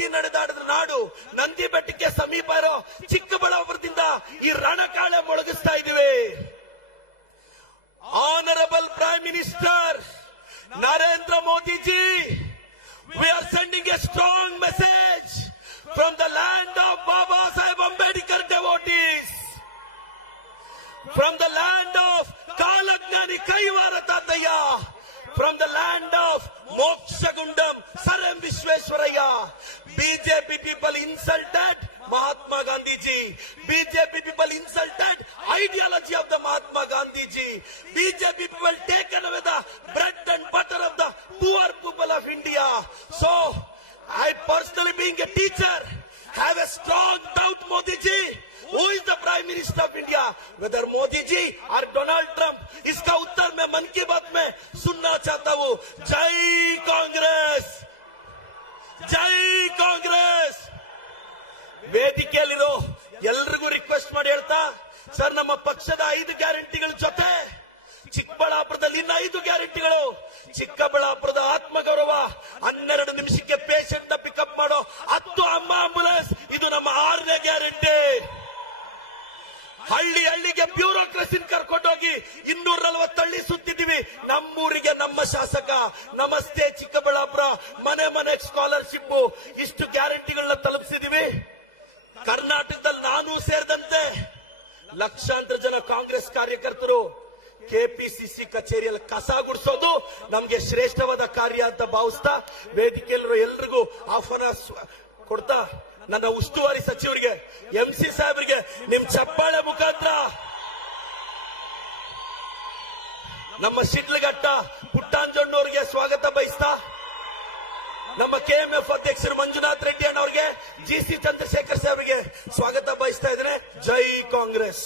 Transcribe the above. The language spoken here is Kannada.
ಗಾಂಧಿ ನಡೆದಾಡಿದ ನಾಡು ನಂದಿ ಬೆಟ್ಟಕ್ಕೆ ಸಮೀಪ ಇರೋ ಚಿಕ್ಕಬಳ್ಳಾಪುರದಿಂದ ಈ ರಣಕಾಳೆ ಮೊಳಗಿಸ್ತಾ ಇದೀವಿ. Honorable Prime Minister Narendra Modi ji, we are sending a strong message from the land of Baba Saheb Ambedkar devotees, from the land of Kalagnani Kaivara Tataya, from the land of Mokshagundam Saram Vishweshwaraya. BJP people insulted Mahatma Gandhi ji. BJP people insulted ideology of the Mahatma Gandhi ji. BJP people taken away the bread and butter of the poor people of India. So, I personally being a teacher have a strong doubt, Modi ji. Who is the Prime Minister of India? Whether Modi ji or Donald Trump? इसका उत्तर मैं मन की बात में सुनना चाहता हूँ. जय कांग्रेस, जय कांग्रेस. ವೇದಿಕೆಯಲ್ಲಿರೋ ಎಲ್ರಿಗೂ ರಿಕ್ವೆಸ್ಟ್ ಮಾಡಿ ಹೇಳ್ತಾ, ಸರ್ ನಮ್ಮ ಪಕ್ಷದ 5 ಗ್ಯಾರಂಟಿಗಳ ಜೊತೆ ಚಿಕ್ಕಬಳ್ಳಾಪುರದಲ್ಲಿ ಇನ್ನು 5 ಗ್ಯಾರಂಟಿಗಳು. ಚಿಕ್ಕಬಳ್ಳಾಪುರದ ಆತ್ಮಗೌರವ, 12 ನಿಮಿಷಕ್ಕೆ ಪೇಷಂಟ್ ನ ಪಿಕಪ್ ಮಾಡೋ 10 ಅಮ್ಮ ಆಂಬುಲೆನ್ಸ್, ಇದು ನಮ್ಮ 6ನೇ ಗ್ಯಾರಂಟಿ. ಹಳ್ಳಿ ಹಳ್ಳಿಗೆ ಬ್ಯೂರೋಕ್ರಸಿನ ಕರ್ಕೊಂಡೋಗಿ 240 ಹಳ್ಳಿ ಸುತ್ತಿದ್ದೀವಿ. ನಮ್ಮೂರಿಗೆ ನಮ್ಮ ಶಾಸಕ ನಮಸ್ತೆ ಚಿಕ್ಕಬಳ್ಳಾಪುರ, ಮನೆ ಮನೆಗೆ ಸ್ಕಾಲರ್ಶಿಪ್, ಇಷ್ಟು ಗ್ಯಾರಂಟಿಗಳನ್ನ ತಲುಪಿಸಿದೀವಿ. ಕರ್ನಾಟಕದಲ್ಲಿ ನಾನು ಸೇರಿದಂತೆ ಲಕ್ಷಾಂತರ ಜನ ಕಾಂಗ್ರೆಸ್ ಕಾರ್ಯಕರ್ತರು ಕೆಪಿಸಿಸಿ ಕಚೇರಿಯಲ್ಲಿ ಕಸ ಗುಡಿಸೋದು ನಮ್ಗೆ ಶ್ರೇಷ್ಠವಾದ ಕಾರ್ಯ ಅಂತ ಭಾವಿಸ್ತಾ, ವೇದಿಕೆಯಲ್ಲಿರೋ ಎಲ್ರಿಗೂ ಆಹ್ವಾನ ಕೊಡ್ತಾ, ನನ್ನ ಉಸ್ತುವಾರಿ ಸಚಿವರಿಗೆ MC ಸಾಹೇಬರಿಗೆ ನಿಮ್ ಚಪ್ಪಾಳೆ ಮುಖಾಂತರ ನಮ್ಮ ಶಿಡ್ಲಘಟ್ಟ ಪುಟ್ಟಾಂಜಣ್ಣವ್ರಿಗೆ ಸ್ವಾಗತ ಬಯಸ್ತಾ, ನಮ್ಮ KMF ಅಧ್ಯಕ್ಷರು ಮಂಜುನಾಥ್ ರೆಡ್ಡಿ ಅಣ್ಣವ್ರಿಗೆ, GC ಚಂದ್ರಶೇಖರ್ ಸಾಹೇಬರಿಗೆ ಸ್ವಾಗತ ಬಯಸ್ತಾ ಇದ್ದೇನೆ. ಜೈ ಕಾಂಗ್ರೆಸ್.